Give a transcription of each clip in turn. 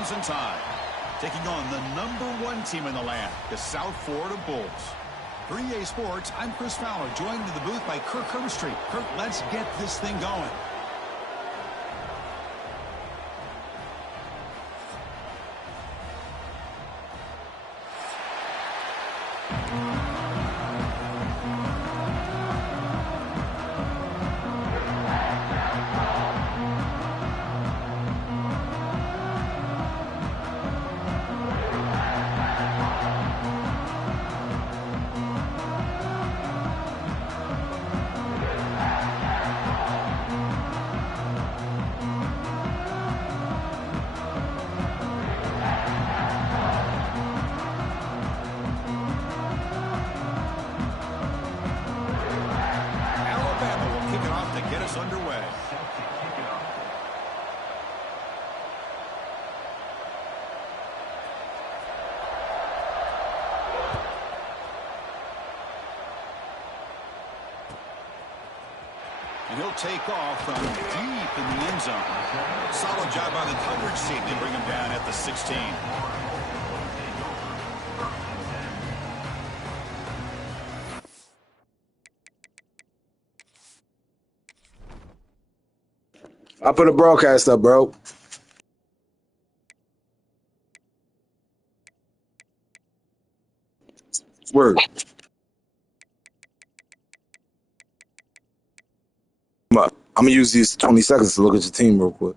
Crimson Tide, taking on the #1 team in the land, the South Florida Bulls. For EA Sports, I'm Chris Fowler, joined in the booth by Kirk Herbstreit. Kirk, let's get this thing going. Underway. And he'll take off from deep in the end zone. Solid job by the coverage team to bring him down at the 16. I put a broadcast up, bro. Word. I'm going to use these 20 seconds to look at your team real quick.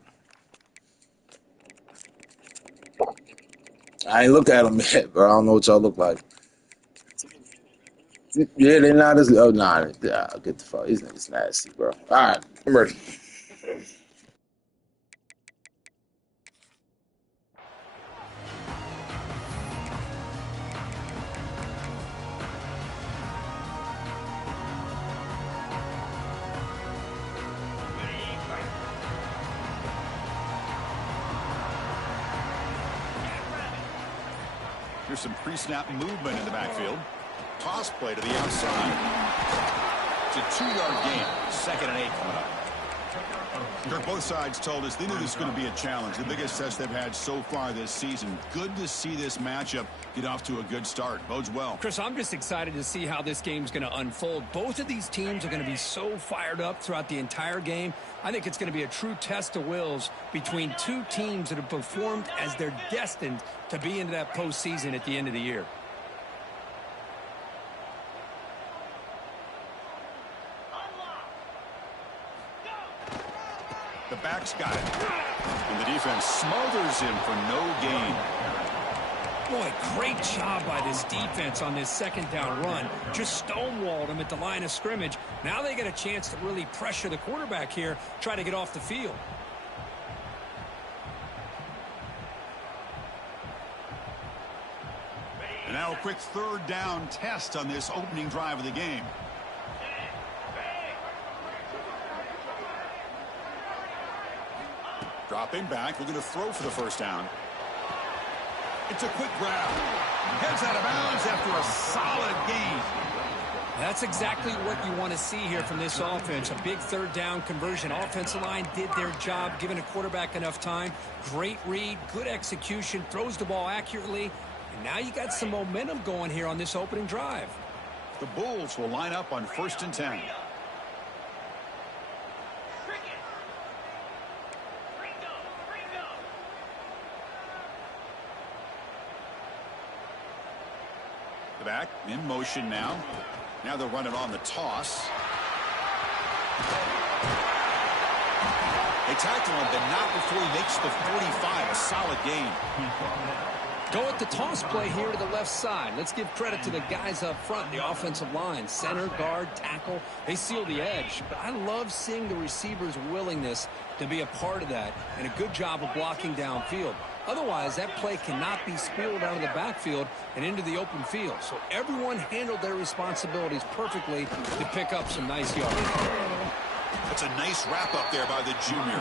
I ain't looked at them yet, bro. I don't know what y'all look like. Yeah, they're not as... Oh, nah. Get the fuck. These niggas nasty, bro. All right. I'm ready. Here's some pre-snap movement in the backfield. Toss play to the outside. It's a 2-yard gain. 2nd and 8 coming up. Kirk, both sides told us they knew this was going to be a challenge. The biggest test they've had so far this season. Good to see this matchup get off to a good start. Bodes well. Chris, I'm just excited to see how this game's going to unfold. Both of these teams are going to be so fired up throughout the entire game. I think it's going to be a true test of wills between two teams that have performed as they're destined to be into that postseason at the end of the year. The back's got it. And the defense smothers him for no gain. Boy, great job by this defense on this 2nd down run. Just stonewalled him at the line of scrimmage. Now they get a chance to really pressure the quarterback here, try to get off the field. And now a quick 3rd down test on this opening drive of the game. Dropping back, looking to throw for the 1st down. It's a quick grab. Heads out of bounds after a solid gain. That's exactly what you want to see here from this offense. A big 3rd down conversion. Offensive line did their job, giving a quarterback enough time. Great read, good execution, throws the ball accurately. And now you got some momentum going here on this opening drive. The Bulls will line up on 1st and 10. The back in motion now. Now they're running on the toss. They tackle him, but not before he makes the 45. A solid gain. Go with the toss play here to the left side. Let's give credit to the guys up front, the offensive line. Center, guard, tackle. They seal the edge. But I love seeing the receivers' willingness to be a part of that and a good job of blocking downfield. Otherwise, that play cannot be spilled out of the backfield and into the open field. So everyone handled their responsibilities perfectly to pick up some nice yards. That's a nice wrap up there by the junior.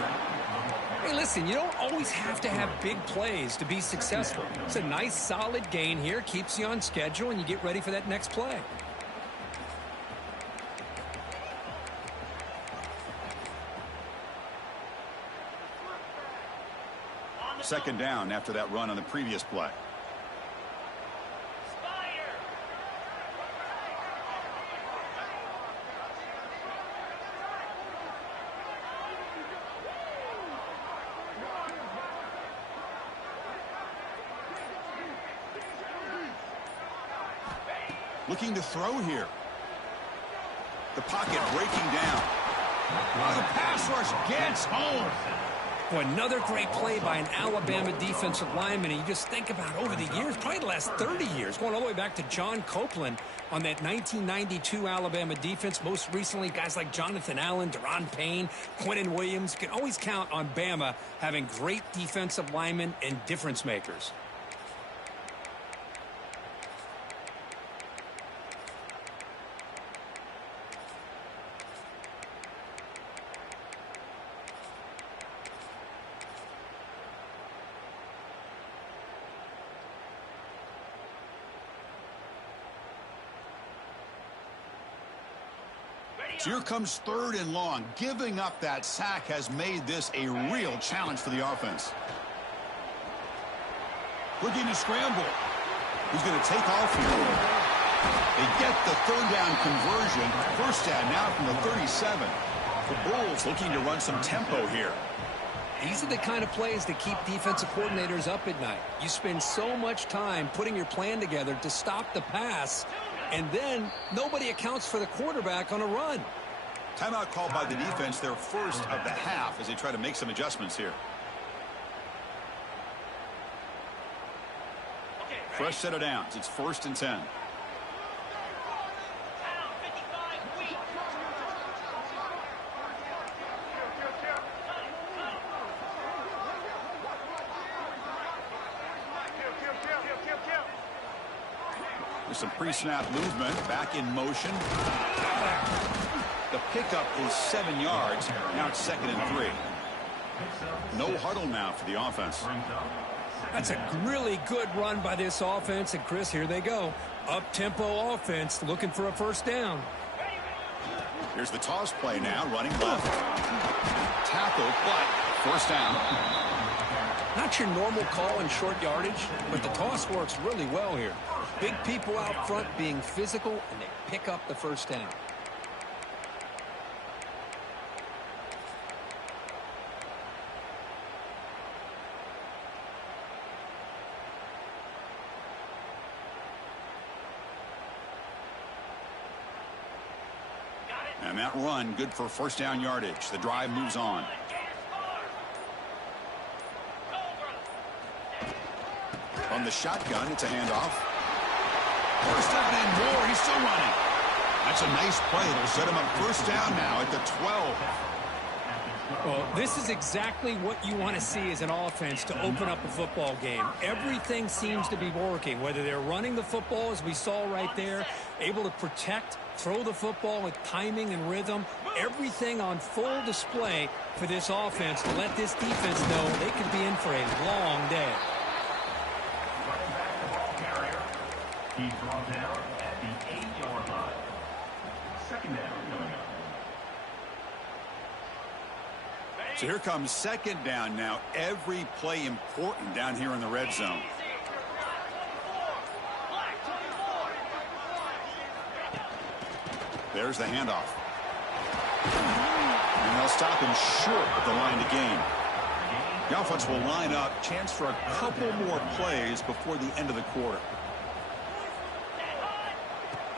Hey, listen, you don't always have to have big plays to be successful. It's a nice, solid gain here. Keeps you on schedule, and you get ready for that next play. second down after that run on the previous play. Looking to throw here. The pocket breaking down. Oh, the pass rush gets home. Boy, another great play by an Alabama defensive lineman. And you just think about over the years, probably the last 30 years, going all the way back to John Copeland on that 1992 Alabama defense. Most recently, guys like Jonathan Allen, Deron Payne, Quentin Williams. You can always count on Bama having great defensive linemen and difference makers. So here comes 3rd and long. Giving up that sack has made this a real challenge for the offense. Looking to scramble. He's going to take off here. They get the 3rd down conversion. First down now from the 37. The Bulls looking to run some tempo here. These are the kind of plays that keep defensive coordinators up at night. You spend so much time putting your plan together to stop the pass, and then nobody accounts for the quarterback on a run. Timeout called by the defense, their first of the half, as they try to make some adjustments here. Fresh set of downs. It's 1st and 10. There's some pre-snap movement. Back in motion. The pickup is 7 yards. Now it's 2nd and 3. No huddle now for the offense. That's a really good run by this offense. And, Chris, here they go. Up-tempo offense looking for a first down. Here's the toss play now. Running left. Tackle, but first down. Not your normal call in short yardage, but the toss works really well here. Big people out front being physical, and they pick up the first down. And that run, good for first down yardage. The drive moves on. From the shotgun, it's a handoff. First down and more. He's still running. That's a nice play. It'll set him up first down now at the 12. Well, this is exactly what you want to see as an offense to open up a football game. Everything seems to be working, whether they're running the football, as we saw right there, able to protect, throw the football with timing and rhythm, everything on full display for this offense to let this defense know they could be in for a long day. He's brought down at the 8-yard line. Second down coming up. So here comes second down now. Every play important down here in the red zone. There's the handoff. And they'll stop him short at the line to gain. The offense will line up. Chance for a couple more plays before the end of the quarter.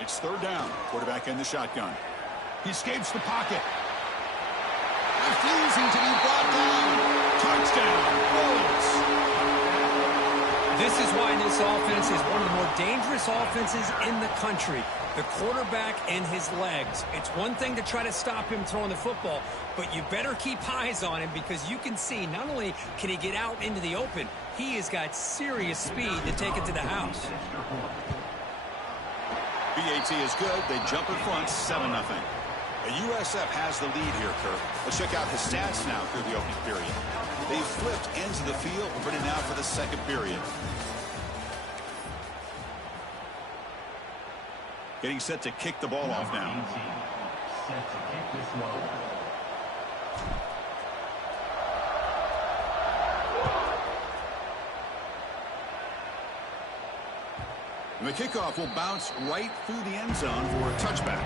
It's third down. Quarterback in the shotgun. He escapes the pocket. Refusing to be brought down. Touchdown. Bulls. This is why this offense is one of the more dangerous offenses in the country. The quarterback and his legs. It's one thing to try to stop him throwing the football, but you better keep eyes on him because you can see not only can he get out into the open, he has got serious speed to take it to the house. BAT is good. They jump in front, 7-0. The USF has the lead here, Kirk. Let's check out the stats now through the opening period. They've flipped ends of the field, ready now for the second period. Getting set to kick the ball off now. Set to kick this one. And the kickoff will bounce right through the end zone for a touchback.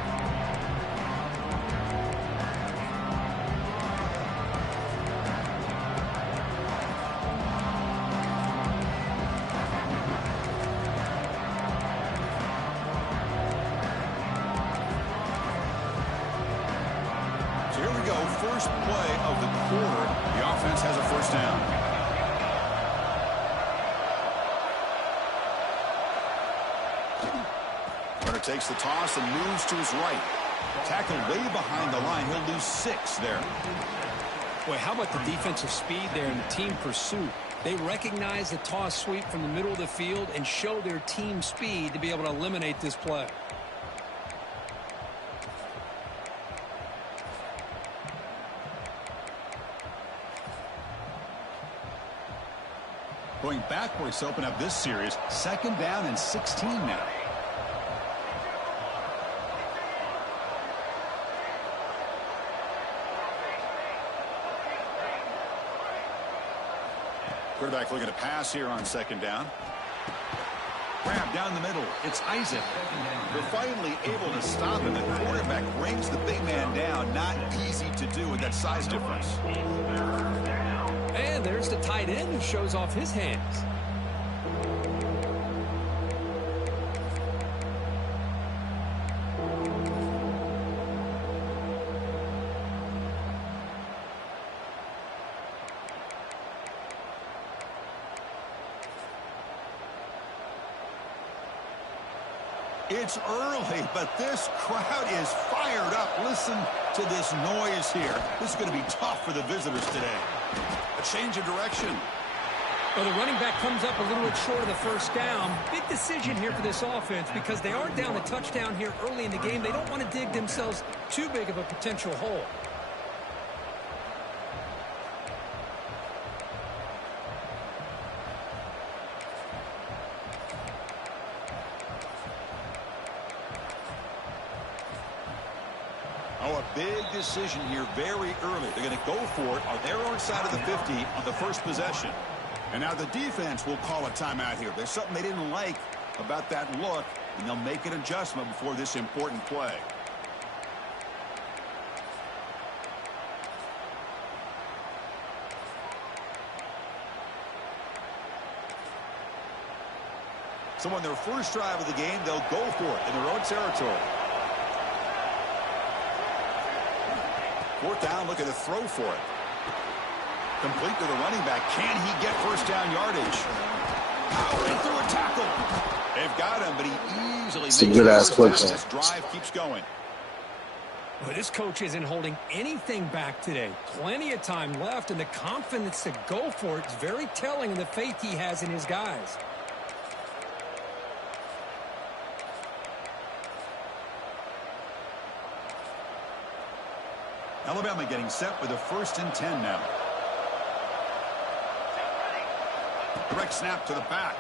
So here we go, first play of the quarter. The offense has a first down. Runner takes the toss and moves to his right. Tackled way behind the line. He'll lose 6 there. Boy, how about the defensive speed there and the team pursuit? They recognize the toss sweep from the middle of the field and show their team speed to be able to eliminate this play. Going backwards to open up this series. 2nd down and 16 now. Quarterback looking to pass here on 2nd down. Grab down the middle. It's Isaac. They're finally able to stop him. The quarterback brings the big man down. Not easy to do with that size difference. And there's the tight end who shows off his hands. It's early, but this crowd is fired up. Listen to this noise here. This is going to be tough for the visitors today. A change of direction. Well, the running back comes up a little bit short of the first down. Big decision here for this offense because they are down a touchdown here early in the game. They don't want to dig themselves too big of a potential hole. Oh, a big decision here very early. They're going to go for it on their own side of the 50 on the first possession. And now the defense will call a timeout here. There's something they didn't like about that look, and they'll make an adjustment before this important play. So on their first drive of the game, they'll go for it in their own territory. 4th down, looking to throw for it. Complete to the running back. Can he get first down yardage? Powering through a tackle. They've got him, but he easily makes a good-ass play. This drive keeps going. Well, this coach isn't holding anything back today. Plenty of time left, and the confidence to go for it is very telling in the faith he has in his guys. Alabama getting set with a 1st and 10 now. Direct snap to the back.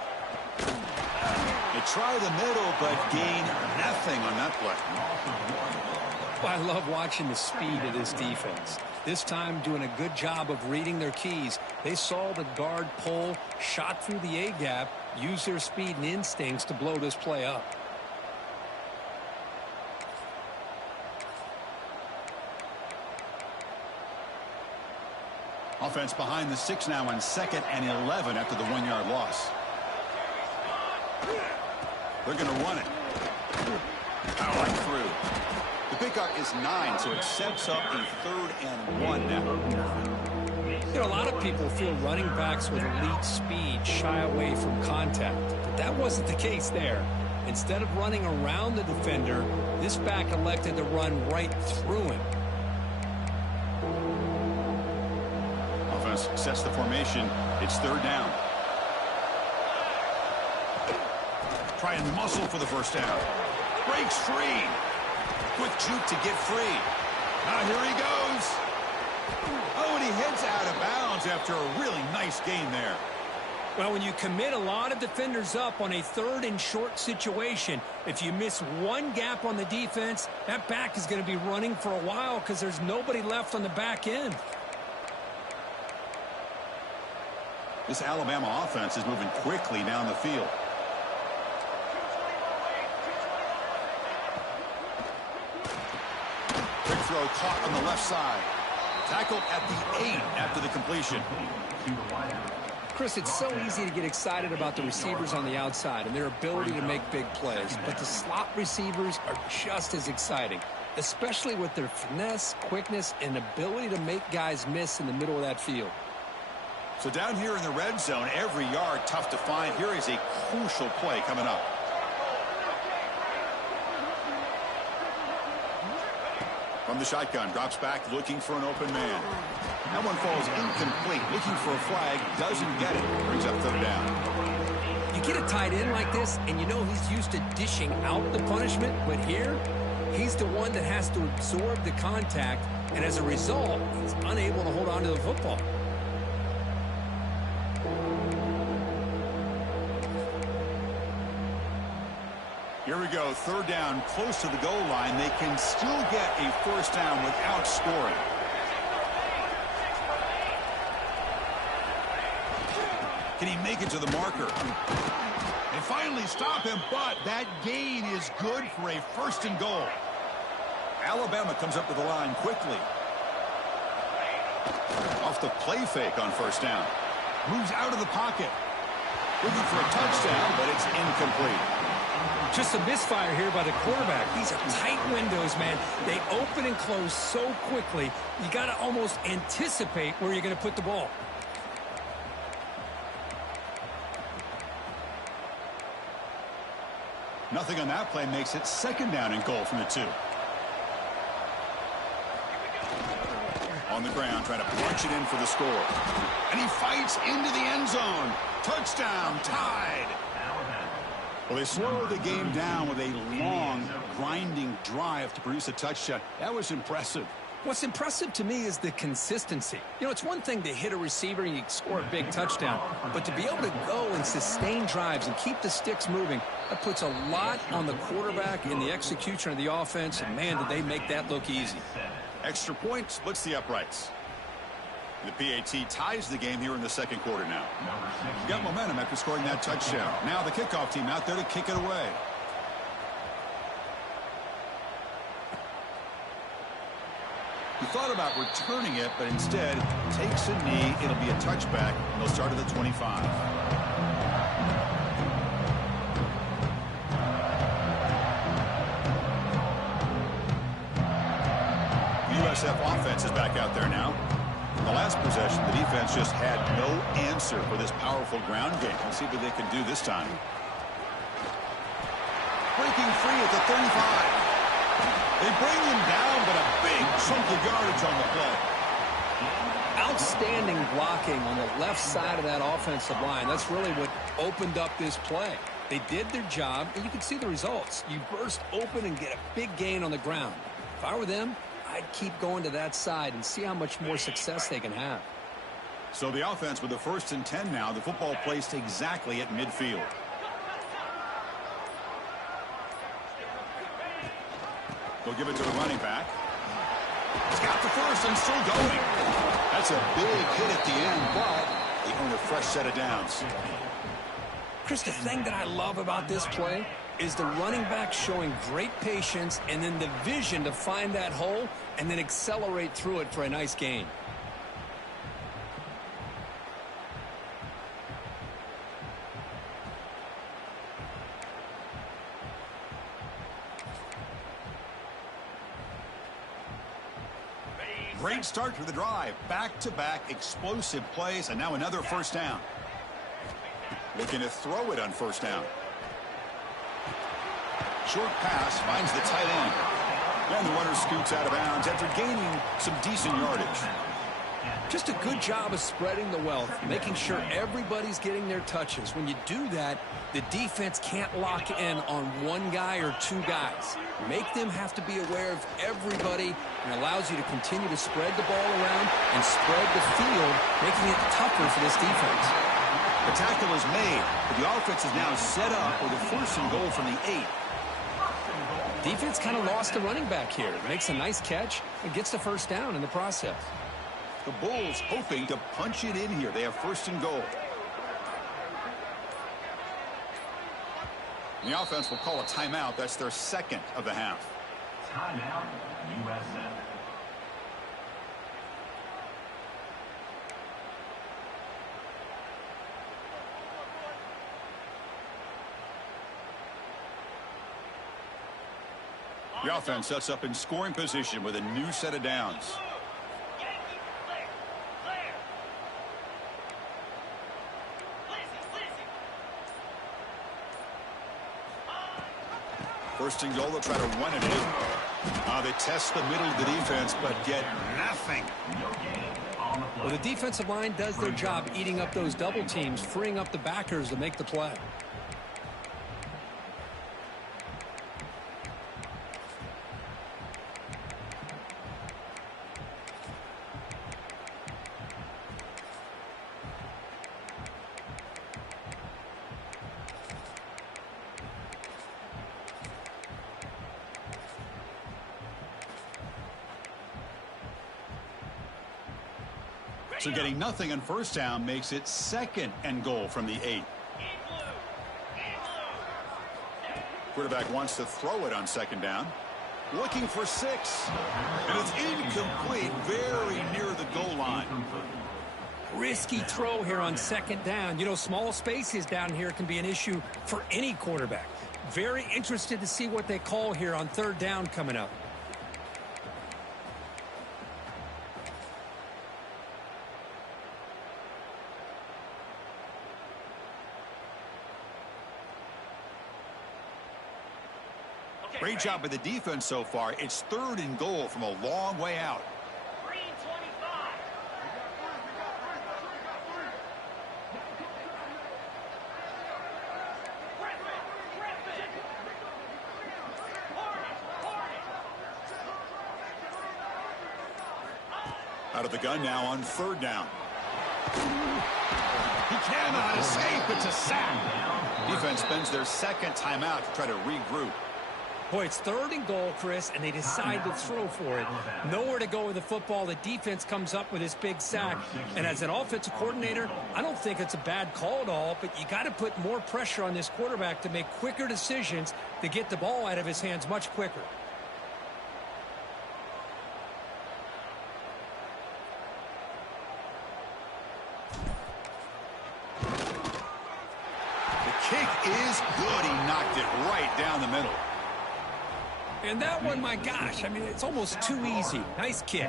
They try the middle, but gain nothing on that play. I love watching the speed of this defense. This time doing a good job of reading their keys. They saw the guard pull, shot through the A-gap, used their speed and instincts to blow this play up. Offense behind the 6 now on 2nd and 11 after the 1-yard loss. They're going to run it. Powering through. The pickup is 9, so it sets up a 3rd and 1 now. You know, a lot of people feel running backs with elite speed shy away from contact. But that wasn't the case there. Instead of running around the defender, this back elected to run right through him. Sets the formation. It's 3rd down. Try and muscle for the first down. Breaks free. Quick juke to get free. Now here he goes. Oh, and he heads out of bounds after a really nice gain there. Well, when you commit a lot of defenders up on a 3rd and short situation, if you miss one gap on the defense, that back is going to be running for a while because there's nobody left on the back end. This Alabama offense is moving quickly down the field. throw caught on the left side. Tackled at the 8 after the completion. Chris, it's so easy to get excited about the receivers on the outside and their ability to make big plays, but the slot receivers are just as exciting, especially with their finesse, quickness, and ability to make guys miss in the middle of that field. So down here in the red zone, every yard tough to find. Here is a crucial play coming up. From the shotgun, drops back, looking for an open man. That one falls incomplete. Looking for a flag, doesn't get it. Brings up third down. You get a tight end like this, and you know he's used to dishing out the punishment, but here, he's the one that has to absorb the contact, and as a result, he's unable to hold on to the football. Here we go, third down, close to the goal line. They can still get a first down without scoring. Can he make it to the marker? They finally stop him, but that gain is good for a first and goal. Alabama comes up to the line quickly. Off the play fake on first down. Moves out of the pocket. Looking for a touchdown, but it's incomplete. Just a misfire here by the quarterback. These are tight windows, man. They open and close so quickly, you got to almost anticipate where you're going to put the ball. Nothing on that play makes it second down and goal from the 2. On the ground, trying to punch it in for the score. And he fights into the end zone. Touchdown, tied. Well, they slowed the game down with a long, grinding drive to produce a touchdown. That was impressive. What's impressive to me is the consistency. You know, it's one thing to hit a receiver and you score a big touchdown, but to be able to go and sustain drives and keep the sticks moving, that puts a lot on the quarterback in the execution of the offense, and man, did they make that look easy. Extra point splits the uprights. The PAT ties the game here in the second quarter now. Got momentum after scoring that touchdown. Now the kickoff team out there to kick it away. He thought about returning it, but instead takes a knee. It'll be a touchback, and they'll start at the 25. USF offense is back out there now. In the last possession, the defense just had no answer for this powerful ground game. Let's see what they can do this time. Breaking free at the 35. They bring him down, but a big chunk of yardage on the play. Outstanding blocking on the left side of that offensive line. That's really what opened up this play. They did their job, and you can see the results. You burst open and get a big gain on the ground. If I were them, I'd keep going to that side and see how much more success they can have. So the offense with the 1st and 10 now. The football placed exactly at midfield. They'll give it to the running back. He's got the first and still going. That's a big hit at the end, but they earn a fresh set of downs. Chris, the thing that I love about this play is the running back showing great patience and then the vision to find that hole and then accelerate through it for a nice gain. Great start to the drive. Back-to-back explosive plays, and now another first down. Looking to throw it on first down. Short pass finds the tight end. And the runner scoots out of bounds after gaining some decent yardage. Just a good job of spreading the wealth, making sure everybody's getting their touches. When you do that, the defense can't lock in on one guy or two guys. Make them have to be aware of everybody, and allows you to continue to spread the ball around and spread the field, making it tougher for this defense. The tackle is made, but the offense is now set up with a 1st and goal from the 8. Defense kind of lost the running back here. Makes a nice catch and gets the first down in the process. The Bulls hoping to punch it in here. They have 1st and goal. And the offense will call a timeout. That's their second of the half. Timeout, USF. The offense sets up in scoring position with a new set of downs. First and goal, they'll try to run it in. They test the middle of the defense, but get nothing. Well, the defensive line does their job eating up those double teams, freeing up the backers to make the play. So getting nothing on first down makes it second and goal from the 8. Quarterback wants to throw it on second down. Looking for 6. And it's incomplete, very near the goal line. Risky throw here on second down. You know, small spaces down here can be an issue for any quarterback. Very interested to see what they call here on third down coming up. Great job by the defense so far. It's third and goal from a long way out. Green 25. Out of the gun now on third down. He cannot escape. It's a sack. Defense spends their second timeout to try to regroup. Boy, it's third and goal, Chris, and they decide to throw for it. Nowhere to go with the football. The defense comes up with this big sack. And as an offensive coordinator, I don't think it's a bad call at all, but you got to put more pressure on this quarterback to make quicker decisions to get the ball out of his hands much quicker. The kick is good. He knocked it right down the middle. And that one, my gosh, I mean, it's almost too easy. Nice kick.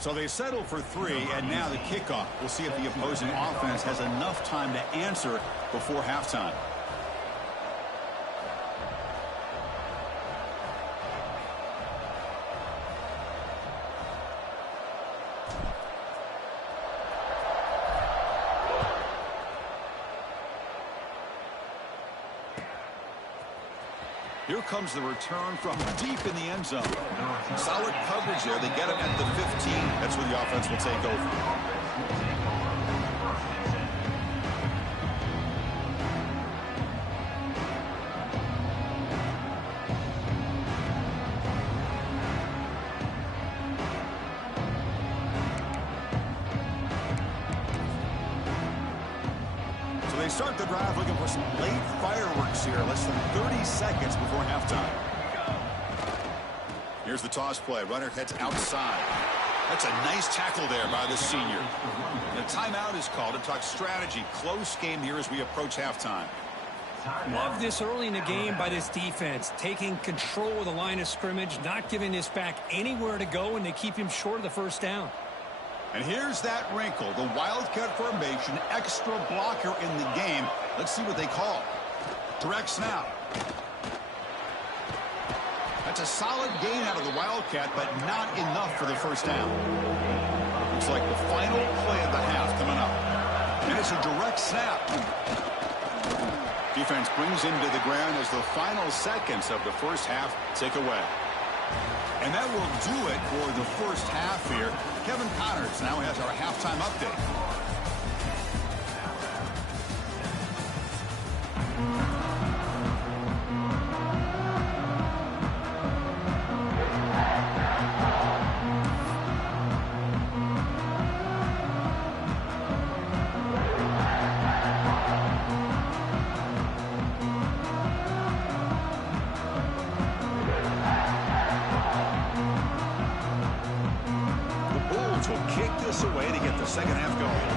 So they settle for 3, and now the kickoff. We'll see if the opposing offense has enough time to answer before halftime. Here comes the return from deep in the end zone. Solid coverage there. They get him at the 15. That's where the offense will take over. They start the drive looking for some late fireworks here. Less than 30 seconds before halftime. Here's the toss play. Runner heads outside. That's a nice tackle there by the senior. The timeout is called to talk strategy. Close game here as we approach halftime. Love this early in the game by this defense. Taking control of the line of scrimmage, not giving this back anywhere to go, and they keep him short of the first down. And here's that wrinkle, the wildcat formation, extra blocker in the game. Let's see what they call. Direct snap. That's a solid gain out of the wildcat, but not enough for the first down. Looks like the final play of the half coming up. And it's a direct snap. Defense brings him to the ground as the final seconds of the first half tick away. And that will do it for the first half here. Kevin Connors now has our halftime update. Will kick this away to get the second half going.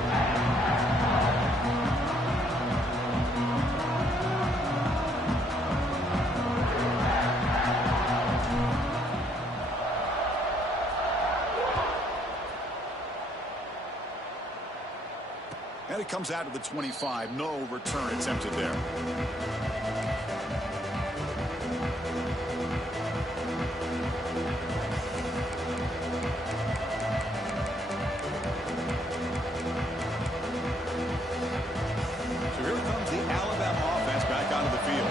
And it comes out to the 25. No return attempted there. So here comes the Alabama offense back onto the field.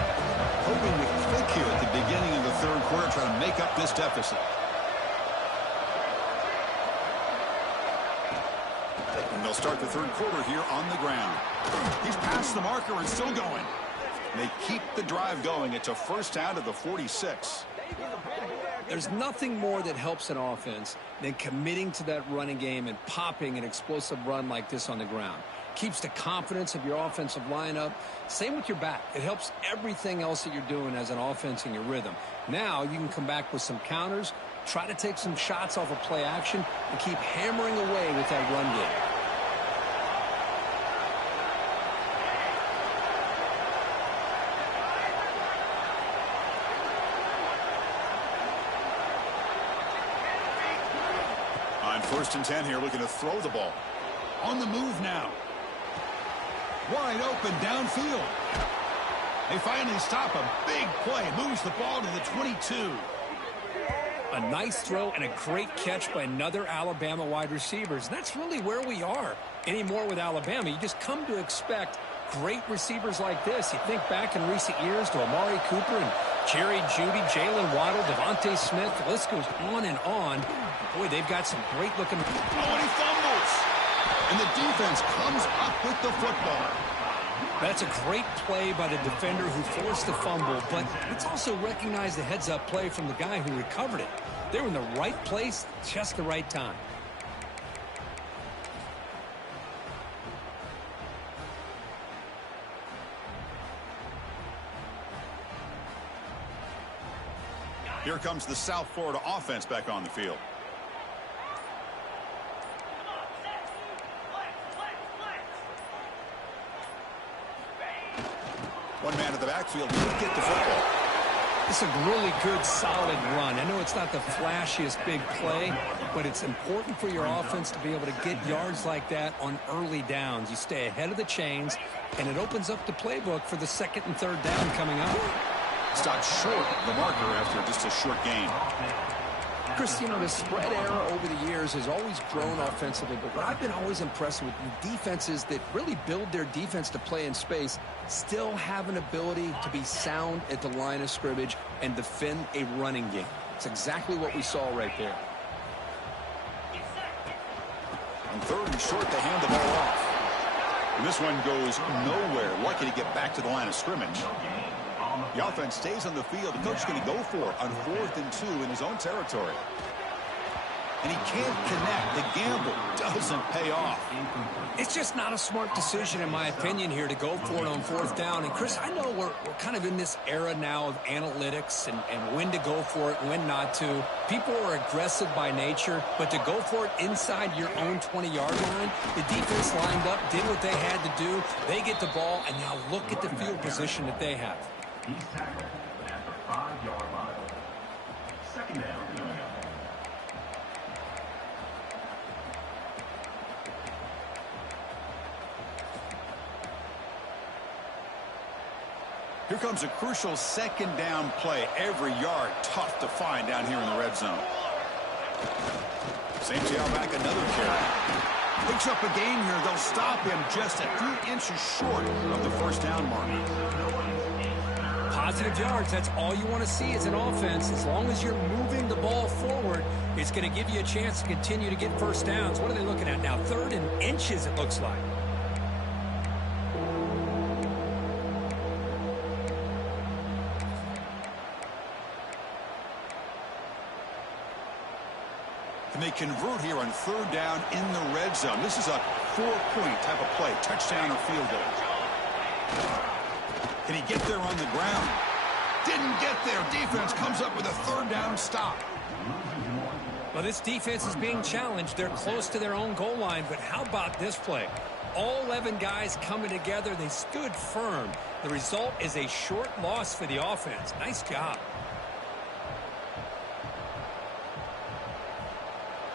Hoping to click here at the beginning of the third quarter, trying to make up this deficit. And they'll start the third quarter here on the ground. He's past the marker and still going. They keep the drive going. It's a first down to the 46. There's nothing more that helps an offense than committing to that running game and popping an explosive run like this on the ground. Keeps the confidence of your offensive lineup. Same with your back. It helps everything else that you're doing as an offense in your rhythm. Now you can come back with some counters, try to take some shots off of play action, and keep hammering away with that run game. On 1st and 10 here, looking to throw the ball. On the move now. Wide open downfield. They finally stop a big play. Moves the ball to the 22. A nice throw and a great catch by another Alabama wide receivers. That's really where we are anymore with Alabama. You just come to expect great receivers like this. You think back in recent years to Amari Cooper and Jerry Jeudy, Jalen Waddle, Devontae Smith. The list goes on and on. Boy, they've got some great-looking... Oh, and he fumbles. And the defense comes up with the football. That's a great play by the defender who forced the fumble, but let's also recognize the heads-up play from the guy who recovered it. They were in the right place, just the right time. Here comes the South Florida offense back on the field. One man at the backfield will get the football. It's a really good, solid run. I know it's not the flashiest big play, but it's important for your offense to be able to get yards like that on early downs. You stay ahead of the chains, and it opens up the playbook for the 2nd and 3rd down coming up. Stopped short of the marker after just a short gain. Chris, you know, the spread era over the years has always grown offensively, but what I've been always impressed with defenses that really build their defense to play in space still have an ability to be sound at the line of scrimmage and defend a running game. It's exactly what we saw right there. On 3rd and short, they hand the ball off. And this one goes nowhere. Lucky to get back to the line of scrimmage. The offense stays on the field. The coach is going to go for it on 4th and 2 in his own territory. And he can't connect. The gamble doesn't pay off. It's just not a smart decision, in my opinion, here to go for it on 4th down. And, Chris, I know we're kind of in this era now of analytics and when to go for it, when not to. People are aggressive by nature, but to go for it inside your own 20-yard line, the defense lined up, did what they had to do. They get the ball, and now look at the field position that they have. He's tackled at the 5-yard line. 2nd down coming up. Here comes a crucial 2nd down play. Every yard tough to find down here in the red zone. Safety out back, another carry. Picks up a gain here. They'll stop him just a few inches short of the 1st down mark. Positive yards, that's all you want to see as an offense. As long as you're moving the ball forward, it's going to give you a chance to continue to get 1st downs. What are they looking at now? 3rd and inches, it looks like. And they convert here on 3rd down in the red zone. This is a 4-point type of play, touchdown or field goal. Can he get there on the ground? Didn't get there. Defense comes up with a 3rd down stop. Well, this defense is being challenged. They're close to their own goal line, but how about this play? All 11 guys coming together. They stood firm. The result is a short loss for the offense. Nice job.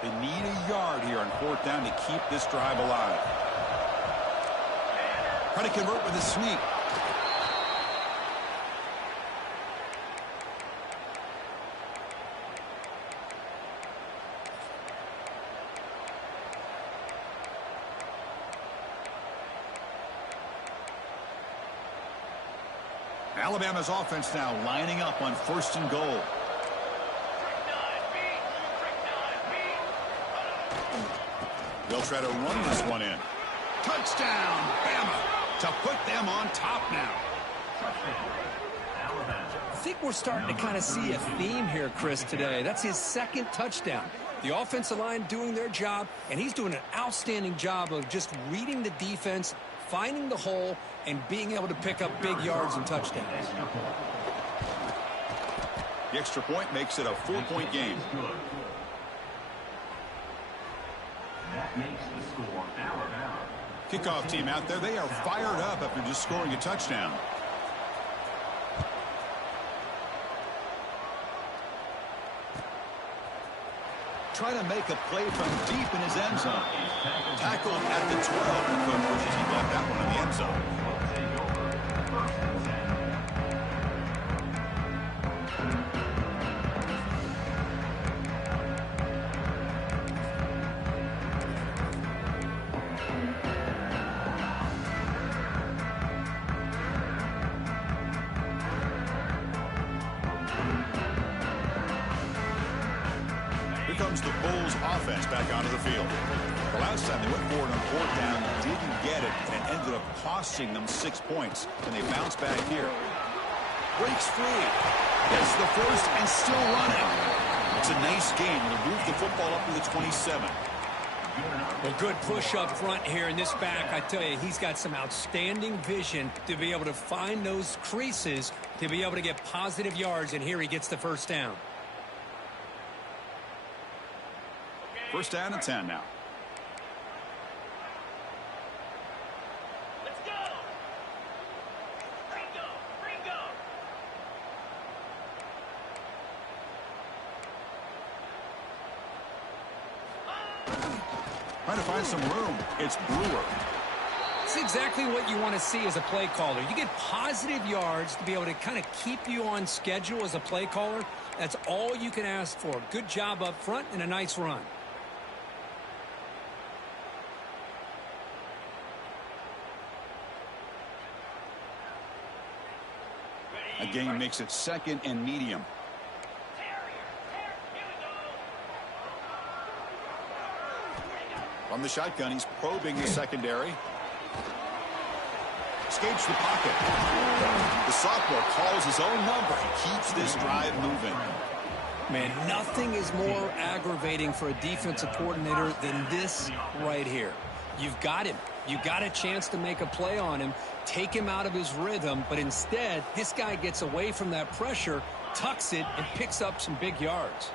They need a yard here on 4th down to keep this drive alive. Try to convert with a sneak. Alabama's offense now lining up on 1st and goal. They'll try to run this one in. Touchdown, Bama, to put them on top now. I think we're starting to kind of see a theme here, Chris, today. That's his 2nd touchdown. The offensive line doing their job, and he's doing an outstanding job of just reading the defense, finding the hole, and being able to pick up big yards and touchdowns. The extra point makes it a 4-point game. That makes the score Alabama. Kickoff team out there, they are fired up after just scoring a touchdown. Trying to make a play from deep in his end zone. Tackled at the 12, and Coach pushes he got that one in the end zone. Here comes the Bulls offense back onto the field. The last time they went forward on 4th down, didn't get it, and it ended up costing them 6 points. And they bounce back here. Breaks free. Gets the first and still running. It's a nice game. They'll move the football up to the 27. Well, good push up front here in this back. I tell you, he's got some outstanding vision to be able to find those creases, to be able to get positive yards, and here he gets the first down. 1st down and 10 now. Let's go! Ringo! Ringo! Trying to find some room. It's Brewer. It's exactly what you want to see as a play caller. You get positive yards to be able to kind of keep you on schedule as a play caller. That's all you can ask for. Good job up front and a nice run. A gain makes it 2nd and medium. From the shotgun, he's probing the secondary. Escapes the pocket. The sophomore calls his own number and keeps this drive moving. Man, nothing is more aggravating for a defensive coordinator than this right here. You've got him. You got a chance to make a play on him, take him out of his rhythm, but instead, this guy gets away from that pressure, tucks it, and picks up some big yards.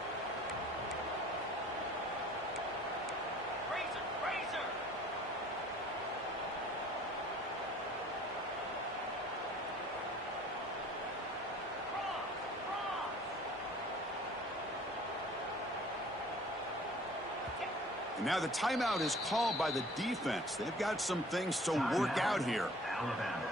And now the timeout is called by the defense. They've got some things to work out here. Alabama.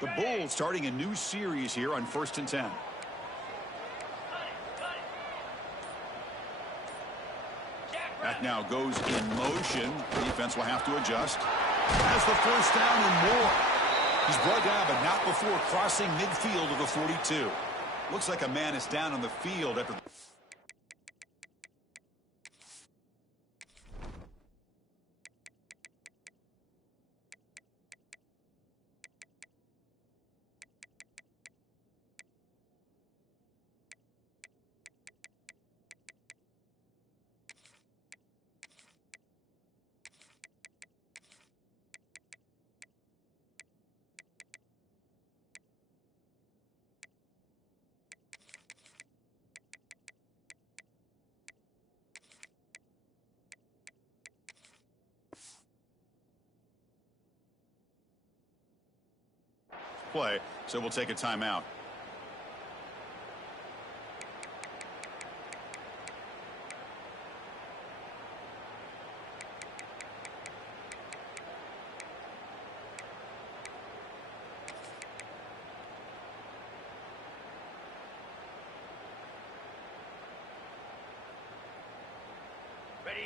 The Bulls starting a new series here on 1st and 10. That now goes in motion. Defense will have to adjust. Has the first down and more. He's brought down, but not before crossing midfield of the 42. Looks like a man is down on the field after... play, so we'll take a timeout.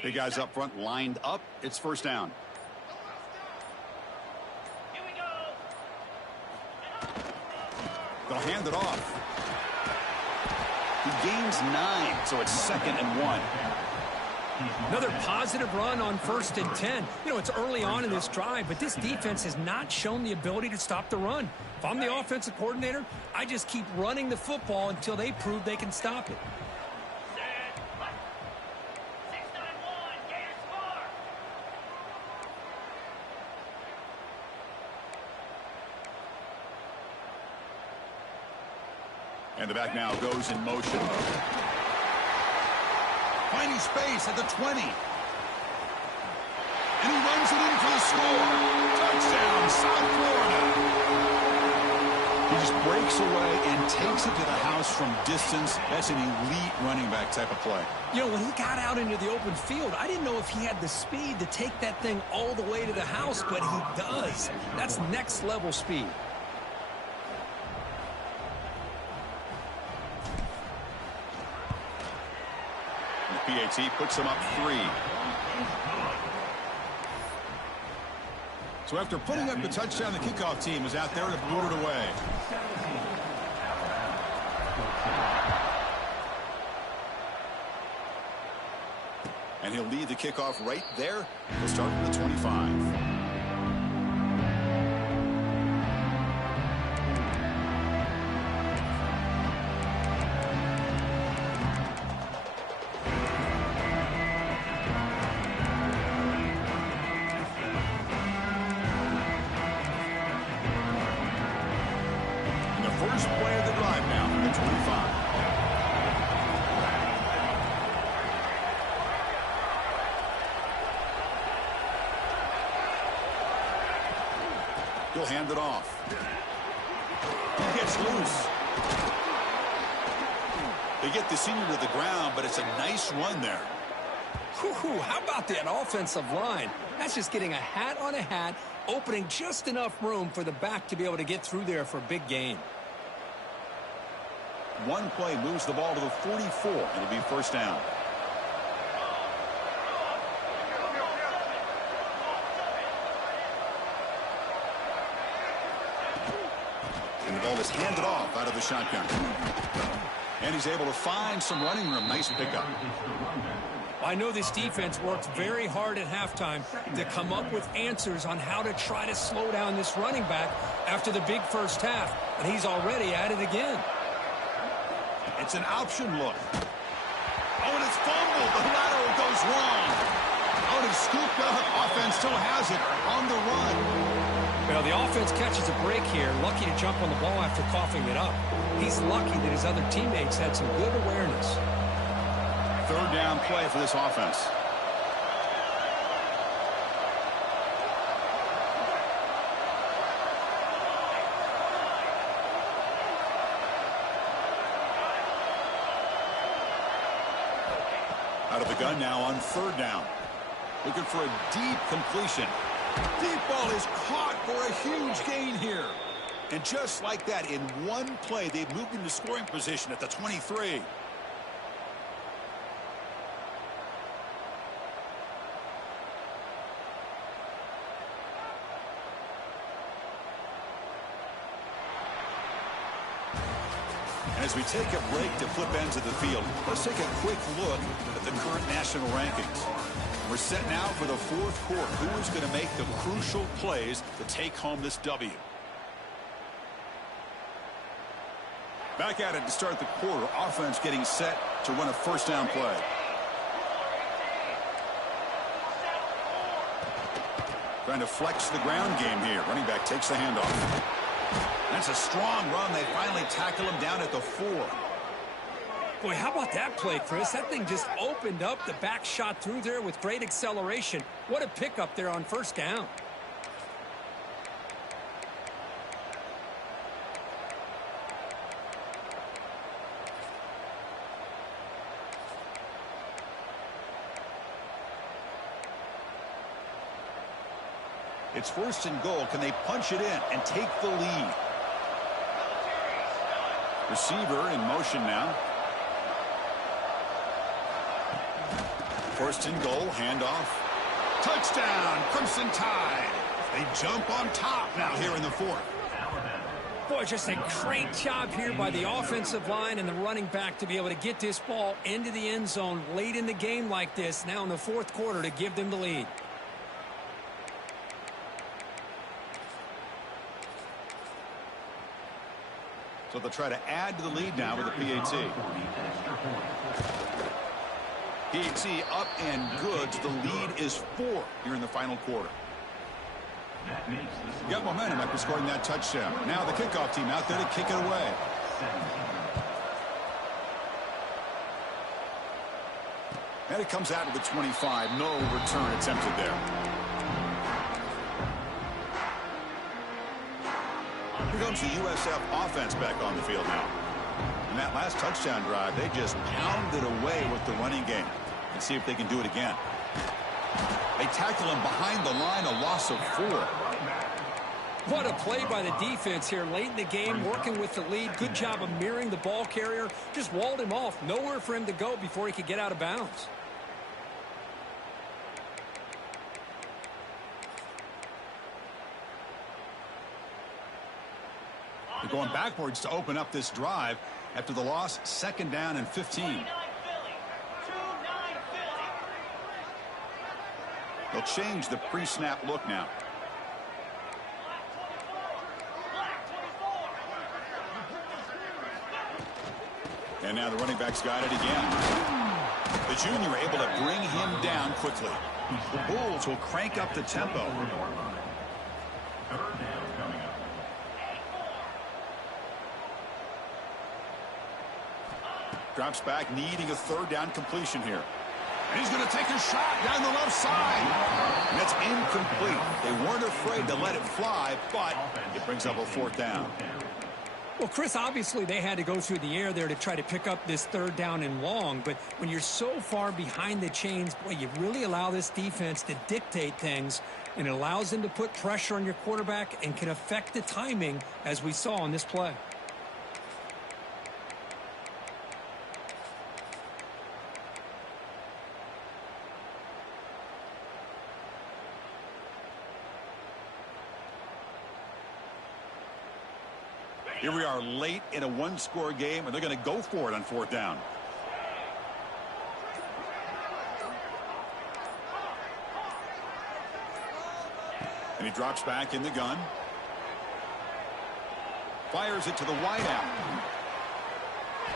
The guys up front lined up. It's first down. Here we go. They'll hand it off. He gains 9, so it's 2nd and 1. Another positive run on 1st and 10. You know, it's early on in this drive, but this defense has not shown the ability to stop the run. If I'm the offensive coordinator, I just keep running the football until they prove they can stop it. And the back now goes in motion. Finding space at the 20. And he runs it in for the score. Touchdown, South Florida. He just breaks away and takes it to the house from distance. That's an elite running back type of play. You know, when he got out into the open field, I didn't know if he had the speed to take that thing all the way to the house, but he does. That's next level speed. PAT puts him up 3. So after putting up the touchdown, the kickoff team is out there to boot it away. And he'll lead the kickoff right there. He'll start with the 25. First play of the drive now from the 25. He'll hand it off. He gets loose. They get the senior to the ground, but it's a nice run there. Whew, how about that offensive line? That's just getting a hat on a hat, opening just enough room for the back to be able to get through there for a big gain. One play moves the ball to the 44. It'll be first down. And the ball is handed off out of the shotgun. And he's able to find some running room. Nice pickup. I know this defense worked very hard at halftime to come up with answers on how to try to slow down this running back after the big first half. And he's already at it again. It's an option look. Oh, and it's fumbled. The lateral goes wrong. Oh, and it's scooped up. Offense still has it on the run. Well, the offense catches a break here. Lucky to jump on the ball after coughing it up. He's lucky that his other teammates had some good awareness. Third down play for this offense. Out of the gun now on third down. Looking for a deep completion. Deep ball is caught for a huge gain here. And just like that, in one play, they've moved into scoring position at the 23. As we take a break to flip ends of the field, let's take a quick look at the current national rankings. We're set now for the fourth quarter. Who is going to make the crucial plays to take home this W? Back at it to start the quarter. Offense getting set to run a first down play. Trying to flex the ground game here. Running back takes the handoff. That's a strong run. They finally tackle him down at the 4. Boy, how about that play, Chris? That thing just opened up. The back shot through there with great acceleration. What a pickup there on first down. It's 1st and goal. Can they punch it in and take the lead? Receiver in motion now. 1st and goal, handoff. Touchdown, Crimson Tide. They jump on top now here in the 4th. Boy, just a great job here by the offensive line and the running back to be able to get this ball into the end zone late in the game like this, now in the 4th quarter, to give them the lead. So they'll try to add to the lead now with a PAT. PAT up and good. The lead is 4 here in the final quarter. Got momentum after scoring that touchdown. Now the kickoff team out there to kick it away. And it comes out to the 25. No return attempted there. Here comes the USF offense back on the field now. In that last touchdown drive, they just pounded away with the running game. Let's see if they can do it again. They tackle him behind the line, a loss of 4. What a play by the defense here late in the game, working with the lead. Good job of mirroring the ball carrier. Just walled him off. Nowhere for him to go before he could get out of bounds. They're going backwards to open up this drive after the loss. 2nd down and 15. They'll change the pre-snap look now. And now the running back's got it again. The junior able to bring him down quickly. The Bulls will crank up the tempo. Drops back, needing a 3rd down completion here. And he's going to take a shot down the left side. And that's incomplete. They weren't afraid to let it fly, but it brings up a 4th down. Well, Chris, obviously they had to go through the air there to try to pick up this 3rd down and long. But when you're so far behind the chains, boy, you really allow this defense to dictate things. And it allows them to put pressure on your quarterback and can affect the timing, as we saw on this play. Here we are late in a 1-score game, and they're going to go for it on 4th down. And he drops back in the gun. Fires it to the wideout.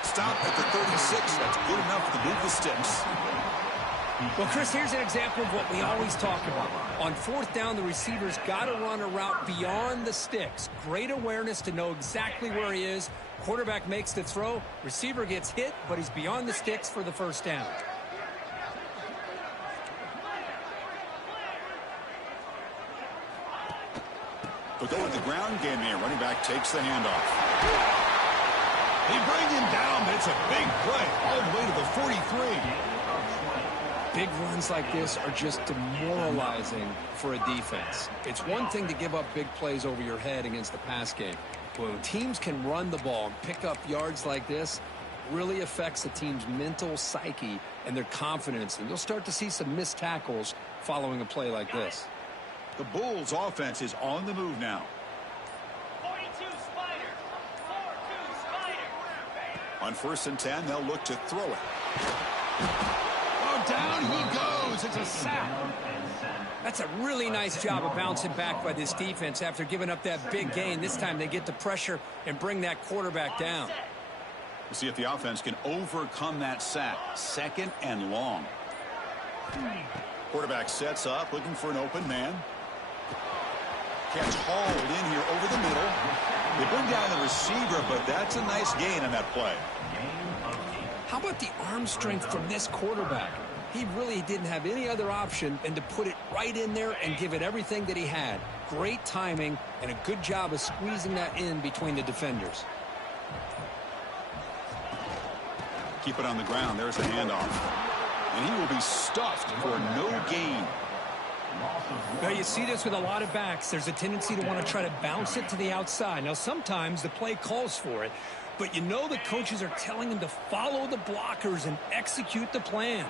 Stop at the 36. That's good enough to move the sticks. Well, Chris, here's an example of what we always talk about. On 4th down, the receiver's got to run a route beyond the sticks. Great awareness to know exactly where he is. Quarterback makes the throw. Receiver gets hit, but he's beyond the sticks for the 1st down. But go with the ground game here. Running back takes the handoff. They bring him down, but it's a big play all the way to the 43. Big runs like this are just demoralizing for a defense. It's one thing to give up big plays over your head against the pass game. But when teams can run the ball and pick up yards like this, it really affects the team's mental psyche and their confidence. And you'll start to see some missed tackles following a play like this. The Bulls' offense is on the move now. 42 Spider. 4-2 Spider. On 1st and 10, they'll look to throw it. Oh, down he goes. It's a sack. That's a really nice job of bouncing back by this defense after giving up that big gain. This time they get the pressure and bring that quarterback down. We'll see if the offense can overcome that sack. 2nd and long. Quarterback sets up, looking for an open man. Catch hauled in here over the middle. They bring down the receiver, but that's a nice gain on that play. How about the arm strength from this quarterback? He really didn't have any other option than to put it right in there and give it everything that he had. Great timing and a good job of squeezing that in between the defenders. Keep it on the ground. There's the handoff. And he will be stuffed for no gain. Well, you see this with a lot of backs. There's a tendency to want to try to bounce it to the outside. Now, sometimes the play calls for it, but you know the coaches are telling them to follow the blockers and execute the plan.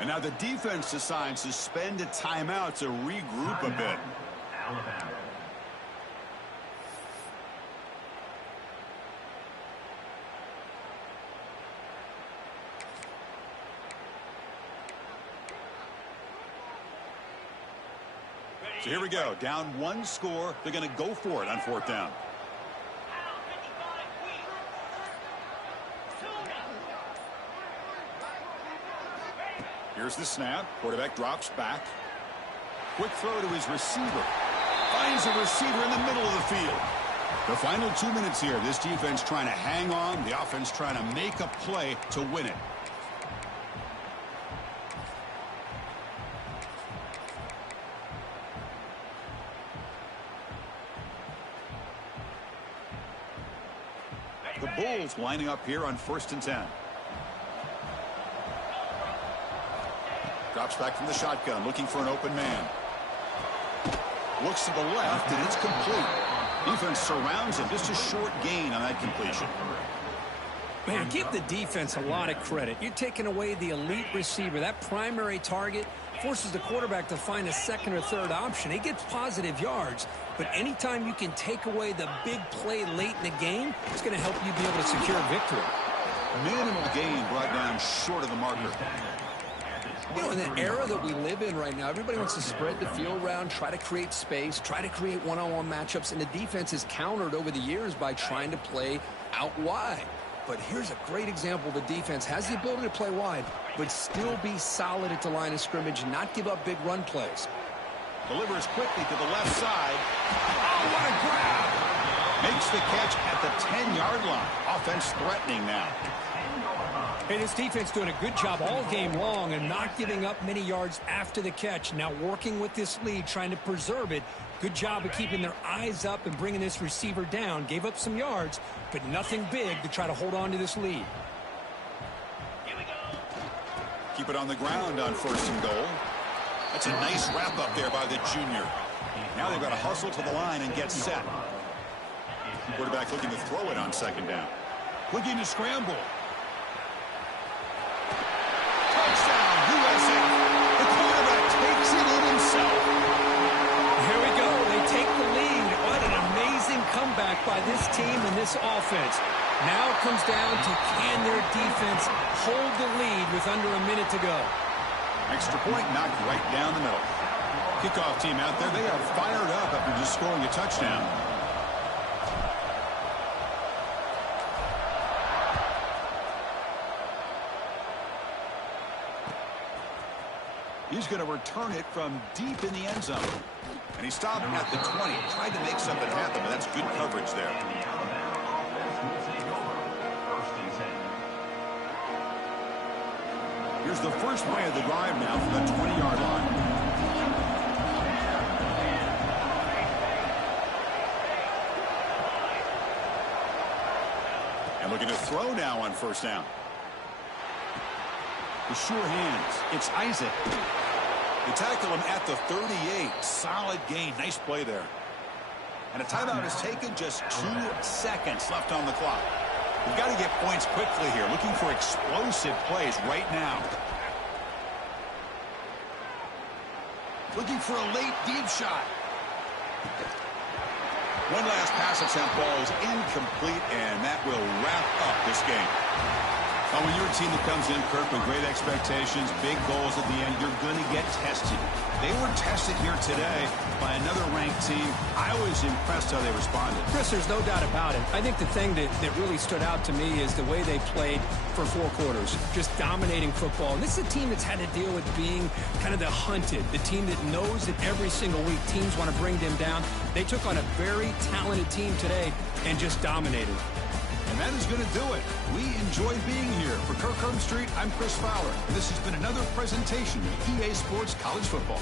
And now the defense decides to spend a timeout to regroup a bit. Alabama. So here we go. Down one score. They're going to go for it on fourth down. Here's the snap. Quarterback drops back. Quick throw to his receiver. Finds a receiver in the middle of the field. The final 2 minutes here. This defense trying to hang on. The offense trying to make a play to win it. The Bulls lining up here on 1st and 10. Drops back from the shotgun, looking for an open man. Looks to the left, and it's complete. Defense surrounds him. Just a short gain on that completion. Man, give the defense a lot of credit. You're taking away the elite receiver. That primary target forces the quarterback to find a second or third option. He gets positive yards, but anytime you can take away the big play late in the game, it's going to help you be able to secure victory. Minimal gain brought down short of the marker. You know, in the era that we live in right now, everybody wants to spread the field around, try to create space, try to create one-on-one matchups, and the defense is countered over the years by trying to play out wide. But here's a great example. The defense has the ability to play wide, but still be solid at the line of scrimmage and not give up big run plays. Delivers quickly to the left side. Oh, what a grab! Makes the catch at the 10-yard line. Offense threatening now. Hey, this defense doing a good job all game long and not giving up many yards after the catch. Now working with this lead, trying to preserve it. Good job of keeping their eyes up and bringing this receiver down. Gave up some yards, but nothing big to try to hold on to this lead. Keep it on the ground on 1st and goal. That's a nice wrap up there by the junior. Now they've got to hustle to the line and get set. Quarterback looking to throw it on 2nd down. Looking to scramble. Touchdown, USF. The quarterback takes it in himself. Here we go. They take the lead. What an amazing comeback by this team and this offense. Now it comes down to can their defense hold the lead with under a minute to go. Extra point knocked right down the middle. Kickoff team out there. They are fired up after just scoring a touchdown. He's going to return it from deep in the end zone. And he stopped at the 20. Tried to make something happen, but that's good coverage there. Here's the first play of the drive now from the 20-yard line. And looking to throw now on 1st down. The sure hands. It's Isaac. They tackle him at the 38. Solid gain. Nice play there. And a timeout is taken. Just 2 seconds left on the clock. We've got to get points quickly here. Looking for explosive plays right now. Looking for a late deep shot. One last pass attempt. Ball is incomplete, and that will wrap up this game. Well, when you're a team that comes in, Kirk, with great expectations, big goals at the end, you're going to get tested. They were tested here today by another ranked team. I was impressed how they responded. Chris, there's no doubt about it. I think the thing that really stood out to me is the way they played for 4 quarters, just dominating football. And this is a team that's had to deal with being kind of the hunted, the team that knows that every single week teams want to bring them down. They took on a very talented team today and just dominated. And that is going to do it. We enjoyed being here. For Kirk Street, I'm Chris Fowler. This has been another presentation of EA Sports College Football.